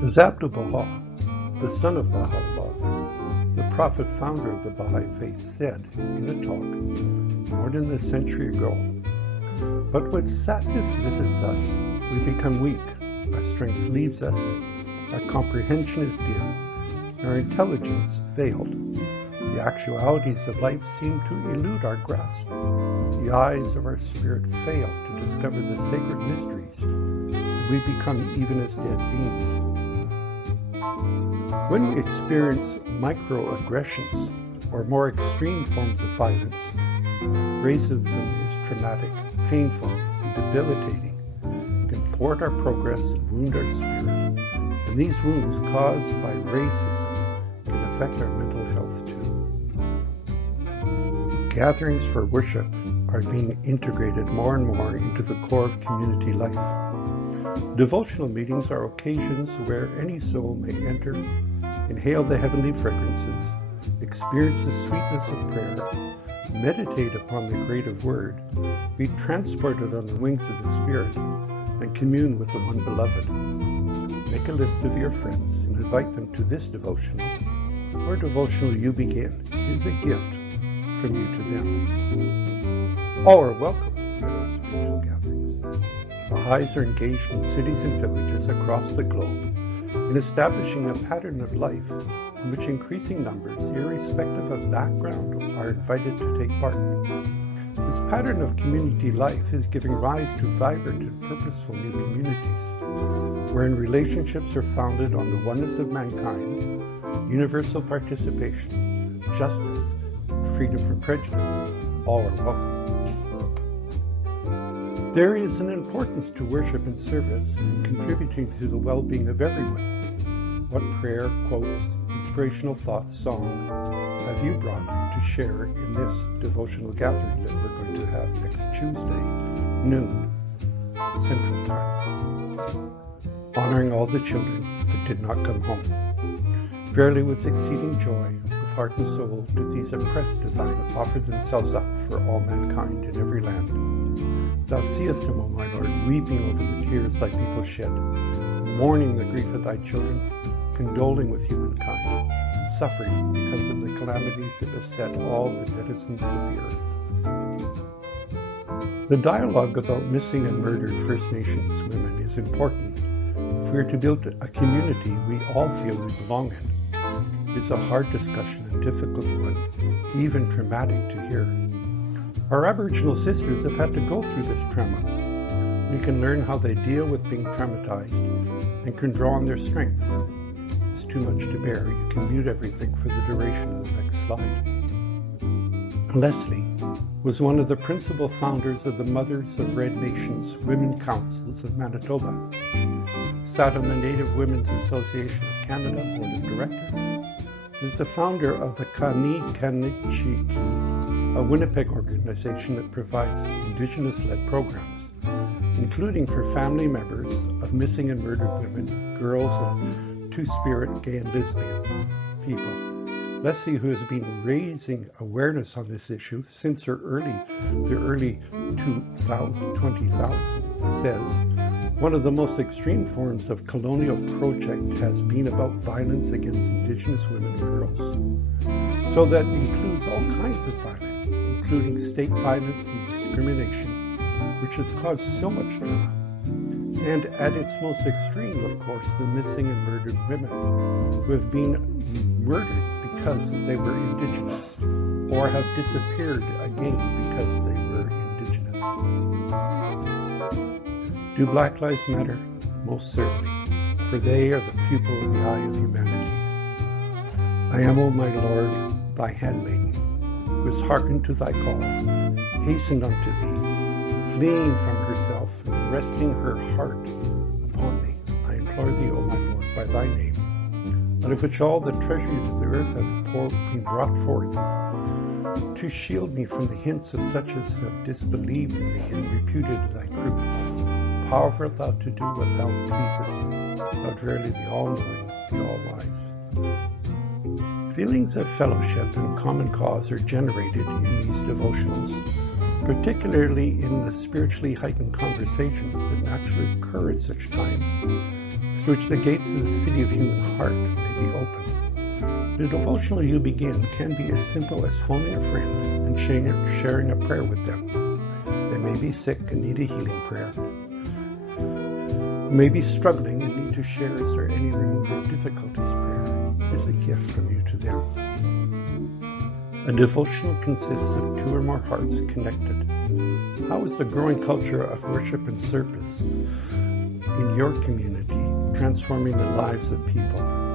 Is Abdu'l-Baha, the son of Baha'u'llah, the prophet founder of the Baha'i faith, said in a talk more than a century ago, "But when sadness visits us, we become weak, our strength leaves us, our comprehension is dim, our intelligence veiled. The actualities of life seem to elude our grasp. The eyes of our spirit fail to discover the sacred mysteries, and we become even as dead beings. When we experience microaggressions or more extreme forms of violence, racism is traumatic, painful, and debilitating, can thwart our progress and wound our spirit, and these wounds caused by racism can affect our mental health too. Gatherings for worship are being integrated more and more into the core of community life. Devotional meetings are occasions where any soul may enter, inhale the heavenly fragrances, experience the sweetness of prayer, meditate upon the creative word, be transported on the wings of the Spirit, and commune with the one beloved. Make a list of your friends and invite them to this devotional, or devotional you begin. It is a gift from you to them. All are welcome at our spiritual gatherings. Baha'is are engaged in cities and villages across the globe in establishing a pattern of life in which increasing numbers, irrespective of background, are invited to take part. This pattern of community life is giving rise to vibrant and purposeful new communities, wherein relationships are founded on the oneness of mankind, universal participation, justice, and freedom from prejudice. All are welcome. There is an importance to worship and service in contributing to the well-being of everyone. What prayer, quotes, inspirational thoughts, song have you brought to share in this devotional gathering that we're going to have next Tuesday, noon, Central Time? Honoring all the children that did not come home. Verily with exceeding joy, with heart and soul, do these oppressed to thine offer themselves up for all mankind in every land. Thou seest them, O my Lord, weeping over the tears thy people shed, mourning the grief of thy children, condoling with humankind, suffering because of the calamities that beset all the denizens of the earth. The dialogue about missing and murdered First Nations women is important if we are to build a community we all feel we belong in. It's a hard discussion and difficult one, even traumatic to hear. Our Aboriginal sisters have had to go through this trauma. We can learn how they deal with being traumatized and can draw on their strength. It's too much to bear. You can mute everything for the duration of the next slide. Leslie was one of the principal founders of the Mothers of Red Nations Women Councils of Manitoba, sat on the Native Women's Association of Canada Board of Directors, is the founder of the Kanikanechiki, a Winnipeg organization that provides Indigenous-led programs, including for family members of missing and murdered women, girls, and two-spirit gay and lesbian people. Leslie, who has been raising awareness on this issue since the early 20,000, says, one of the most extreme forms of colonial project has been about violence against Indigenous women and girls. So that includes all kinds of violence, including state violence and discrimination, which has caused so much trauma. And at its most extreme, of course, the missing and murdered women who have been murdered because they were Indigenous, or have disappeared again because they were Indigenous. Do Black Lives Matter? Most certainly, for they are the pupil of the eye of humanity. I am, O my Lord, thy handmaiden, who has hearkened to thy call, hastened unto thee, fleeing from herself and resting her heart upon thee. I implore thee, O my Lord, by thy name, out of which all the treasuries of the earth have been brought forth, to shield me from the hints of such as have disbelieved in thee and repudiated thy truth. Powerful thou to do what thou pleasest, thou verily the all-knowing, the all-wise. Feelings of fellowship and common cause are generated in these devotionals, particularly in the spiritually heightened conversations that naturally occur at such times, through which the gates of the city of human heart may be opened. The devotional you begin can be as simple as phoning a friend and sharing a prayer with them. They may be sick and need a healing prayer. May be struggling and need to share "Is there any removal of difficulties?" prayer. It is a gift from you to them. A devotional consists of two or more hearts connected. How is the growing culture of worship and service in your community transforming the lives of people?